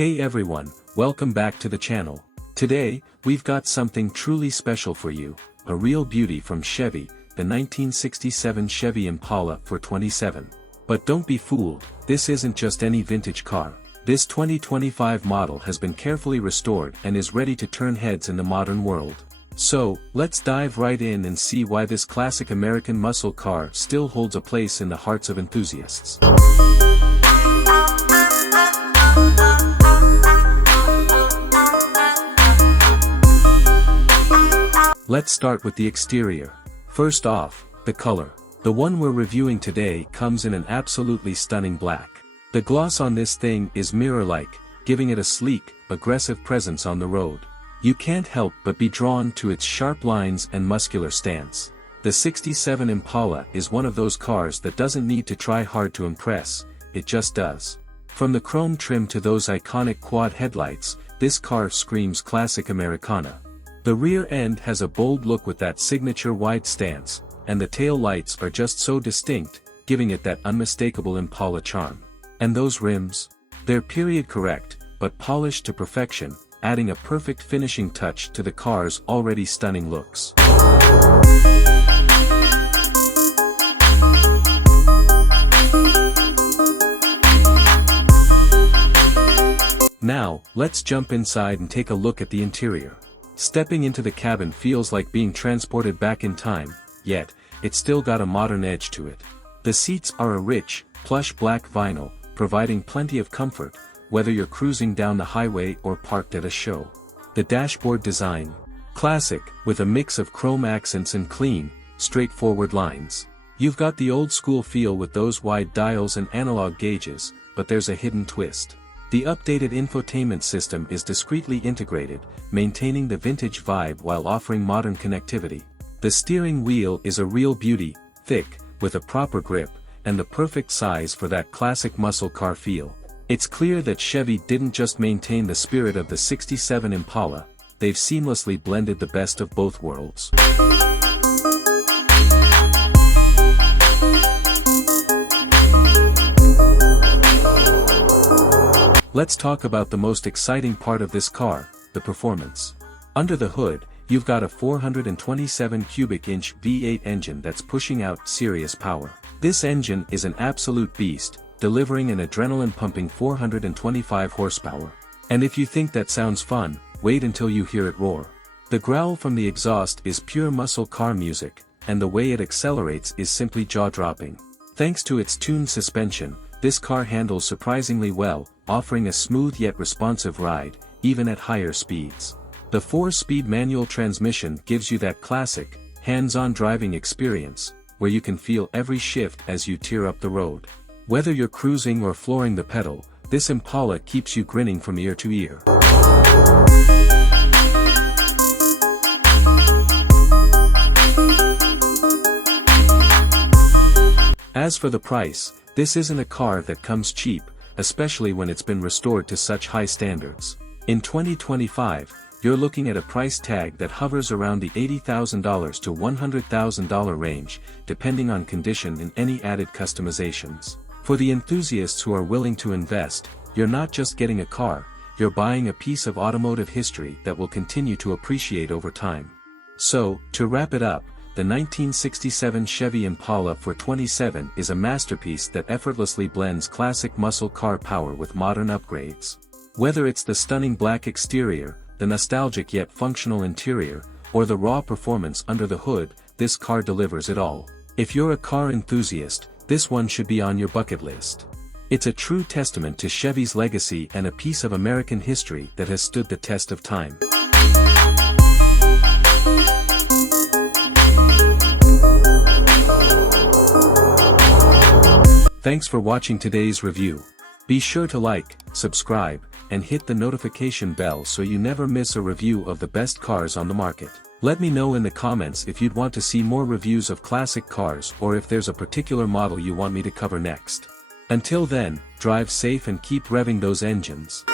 Hey everyone, welcome back to the channel. Today, we've got something truly special for you, a real beauty from Chevy, the 1967 Chevy Impala for 27. But don't be fooled, this isn't just any vintage car. This 2025 model has been carefully restored and is ready to turn heads in the modern world. So, let's dive right in and see why this classic American muscle car still holds a place in the hearts of enthusiasts. Let's start with the exterior. First off, the color. The one we're reviewing today comes in an absolutely stunning black. The gloss on this thing is mirror-like, giving it a sleek, aggressive presence on the road. You can't help but be drawn to its sharp lines and muscular stance. The 67 Impala is one of those cars that doesn't need to try hard to impress, it just does. From the chrome trim to those iconic quad headlights, this car screams classic Americana. The rear end has a bold look with that signature wide stance, and the tail lights are just so distinct, giving it that unmistakable Impala charm. And those rims? They're period correct, but polished to perfection, adding a perfect finishing touch to the car's already stunning looks. Now, let's jump inside and take a look at the interior. Stepping into the cabin feels like being transported back in time, yet, it's still got a modern edge to it. The seats are a rich, plush black vinyl, providing plenty of comfort, whether you're cruising down the highway or parked at a show. The dashboard design. Classic, with a mix of chrome accents and clean, straightforward lines. You've got the old school feel with those wide dials and analog gauges, but there's a hidden twist. The updated infotainment system is discreetly integrated, maintaining the vintage vibe while offering modern connectivity. The steering wheel is a real beauty, thick, with a proper grip, and the perfect size for that classic muscle car feel. It's clear that Chevy didn't just maintain the spirit of the 67 Impala, they've seamlessly blended the best of both worlds. Let's talk about the most exciting part of this car, the performance. Under the hood, you've got a 427 cubic inch V8 engine that's pushing out serious power. This engine is an absolute beast, delivering an adrenaline-pumping 425 horsepower. And if you think that sounds fun, wait until you hear it roar. The growl from the exhaust is pure muscle car music, and the way it accelerates is simply jaw-dropping. Thanks to its tuned suspension, this car handles surprisingly well, offering a smooth yet responsive ride, even at higher speeds. The 4-speed manual transmission gives you that classic, hands-on driving experience, where you can feel every shift as you tear up the road. Whether you're cruising or flooring the pedal, this Impala keeps you grinning from ear to ear. As for the price, this isn't a car that comes cheap, especially when it's been restored to such high standards. In 2025, you're looking at a price tag that hovers around the $80,000 to $100,000 range, depending on condition and any added customizations. For the enthusiasts who are willing to invest, you're not just getting a car, you're buying a piece of automotive history that will continue to appreciate over time. So, to wrap it up, the 1967 Chevy Impala for 27 is a masterpiece that effortlessly blends classic muscle car power with modern upgrades. Whether it's the stunning black exterior, the nostalgic yet functional interior, or the raw performance under the hood, this car delivers it all. If you're a car enthusiast, this one should be on your bucket list. It's a true testament to Chevy's legacy and a piece of American history that has stood the test of time. Thanks for watching today's review. Be sure to like, subscribe, and hit the notification bell so you never miss a review of the best cars on the market. Let me know in the comments if you'd want to see more reviews of classic cars or if there's a particular model you want me to cover next. Until then, drive safe and keep revving those engines.